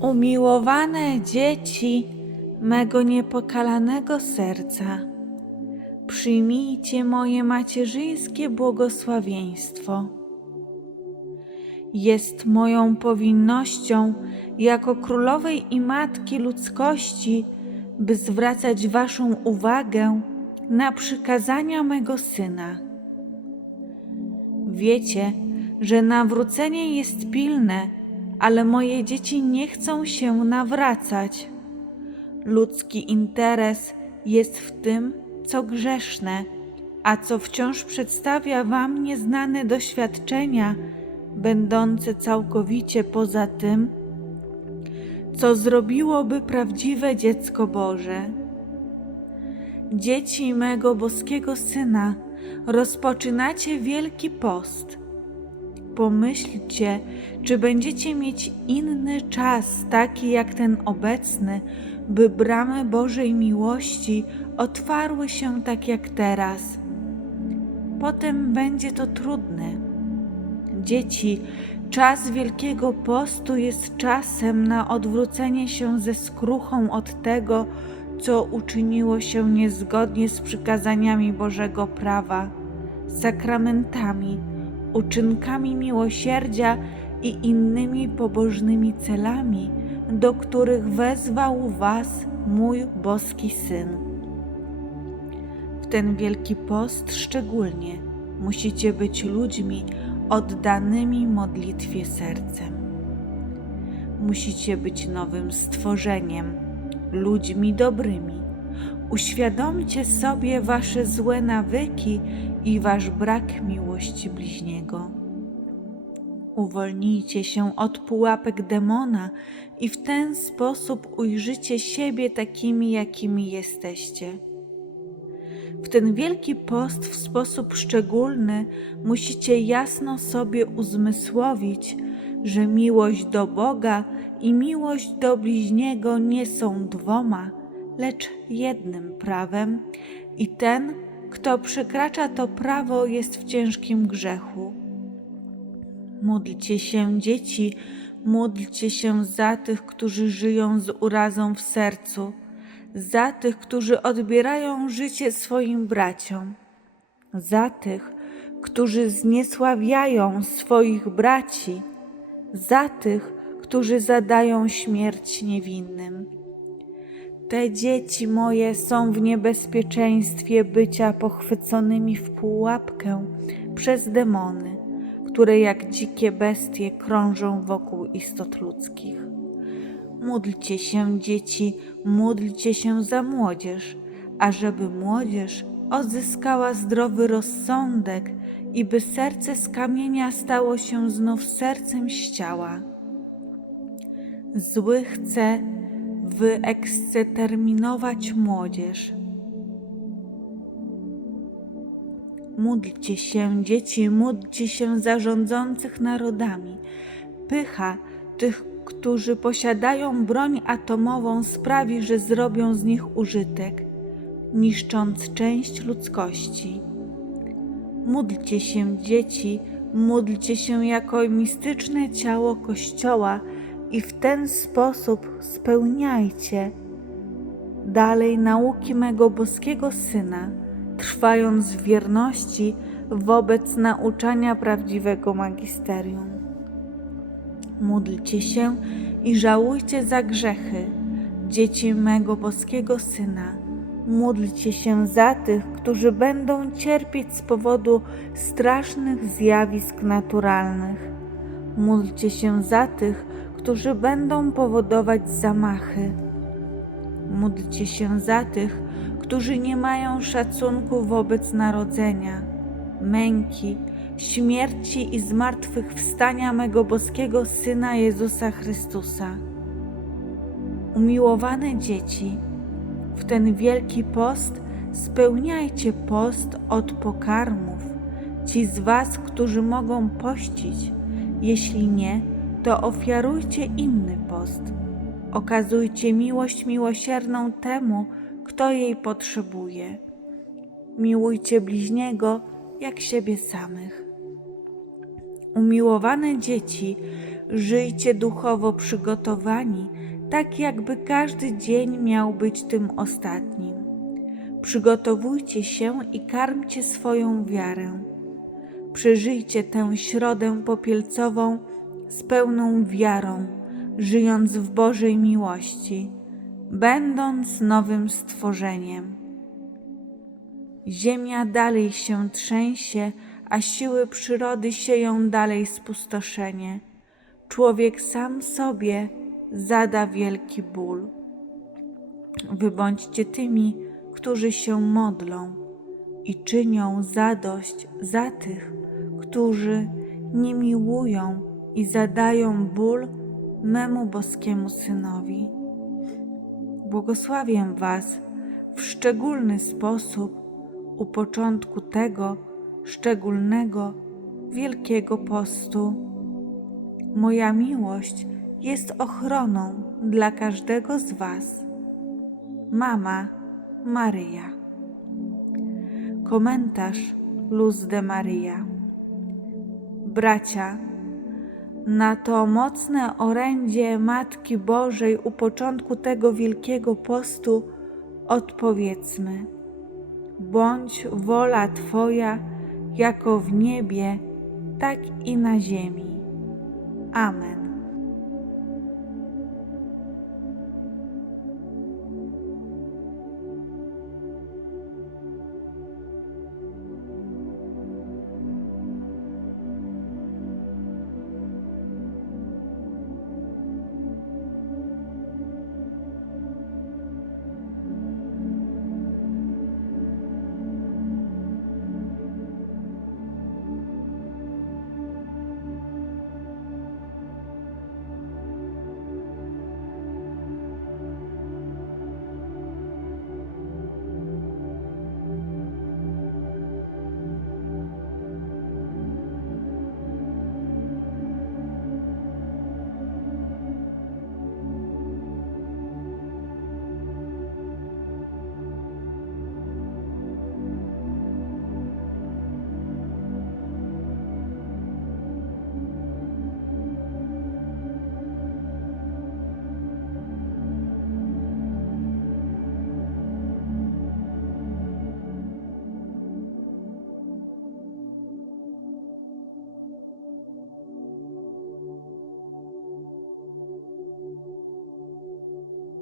Umiłowane dzieci mego niepokalanego serca, przyjmijcie moje macierzyńskie błogosławieństwo. Jest moją powinnością jako królowej i matki ludzkości, by zwracać Waszą uwagę na przykazania mego syna. Wiecie, że nawrócenie jest pilne, ale moje dzieci nie chcą się nawracać. Ludzki interes jest w tym, co grzeszne, a co wciąż przedstawia Wam nieznane doświadczenia, będące całkowicie poza tym, co zrobiłoby prawdziwe dziecko Boże. Dzieci mego boskiego syna, rozpoczynacie wielki post. Pomyślcie, czy będziecie mieć inny czas, taki jak ten obecny, by bramy Bożej miłości otwarły się tak jak teraz. Potem będzie to trudne. Dzieci, czas Wielkiego Postu jest czasem na odwrócenie się ze skruchą od tego, co uczyniło się niezgodnie z przykazaniami Bożego prawa, sakramentami, uczynkami miłosierdzia i innymi pobożnymi celami, do których wezwał Was mój boski Syn. W ten Wielki Post szczególnie musicie być ludźmi oddanymi modlitwie sercem. Musicie być nowym stworzeniem, ludźmi dobrymi. Uświadomcie sobie wasze złe nawyki i wasz brak miłości bliźniego. Uwolnijcie się od pułapek demona i w ten sposób ujrzycie siebie takimi, jakimi jesteście. W ten wielki post w sposób szczególny musicie jasno sobie uzmysłowić, że miłość do Boga i miłość do bliźniego nie są dwoma, lecz jednym prawem, i ten, kto przekracza to prawo, jest w ciężkim grzechu. Módlcie się, dzieci, módlcie się za tych, którzy żyją z urazą w sercu za tych, którzy odbierają życie swoim braciom, za tych, którzy zniesławiają swoich braci, za tych, którzy zadają śmierć niewinnym. Te dzieci moje są w niebezpieczeństwie bycia pochwyconymi w pułapkę przez demony, które jak dzikie bestie krążą wokół istot ludzkich. Módlcie się, dzieci, módlcie się za młodzież, ażeby młodzież odzyskała zdrowy rozsądek i by serce z kamienia stało się znów sercem z ciała. Zły chce wyeksceterminować młodzież. Módlcie się, dzieci, módlcie się za rządzących narodami. Pycha tych, którzy posiadają broń atomową, sprawi, że zrobią z nich użytek, niszcząc część ludzkości. Módlcie się, dzieci, módlcie się jako mistyczne ciało Kościoła i w ten sposób spełniajcie dalej nauki mego boskiego Syna, trwając w wierności wobec nauczania prawdziwego magisterium. Módlcie się i żałujcie za grzechy, dzieci mego boskiego Syna. Módlcie się za tych, którzy będą cierpieć z powodu strasznych zjawisk naturalnych. Módlcie się za tych, którzy będą powodować zamachy. Módlcie się za tych, którzy nie mają szacunku wobec narodzenia, męki, śmierci i zmartwychwstania mego boskiego Syna Jezusa Chrystusa. Umiłowane dzieci, w ten wielki post spełniajcie post od pokarmów. Ci z Was, którzy mogą pościć, jeśli nie, to ofiarujcie inny post. Okazujcie miłość miłosierną temu, kto jej potrzebuje. Miłujcie bliźniego jak siebie samych. Umiłowane dzieci, Żyjcie duchowo przygotowani, tak jakby każdy dzień miał być tym ostatnim. Przygotowujcie się i karmcie swoją wiarę. Przeżyjcie tę środę popielcową z pełną wiarą, żyjąc w Bożej miłości, będąc nowym stworzeniem. Ziemia dalej się trzęsie, a siły przyrody sieją dalej spustoszenie. Człowiek sam sobie zada wielki ból. Wy bądźcie tymi, którzy się modlą i czynią zadość za tych, którzy nie miłują i zadają ból memu boskiemu synowi. Błogosławię Was w szczególny sposób u początku tego szczególnego Wielkiego Postu. Moja miłość jest ochroną dla każdego z Was. Mama Maryja. Komentarz Luz de Maria. Bracia, na to mocne orędzie Matki Bożej u początku tego Wielkiego Postu odpowiedzmy: Bądź wola Twoja, jako w niebie, tak i na ziemi. Amen.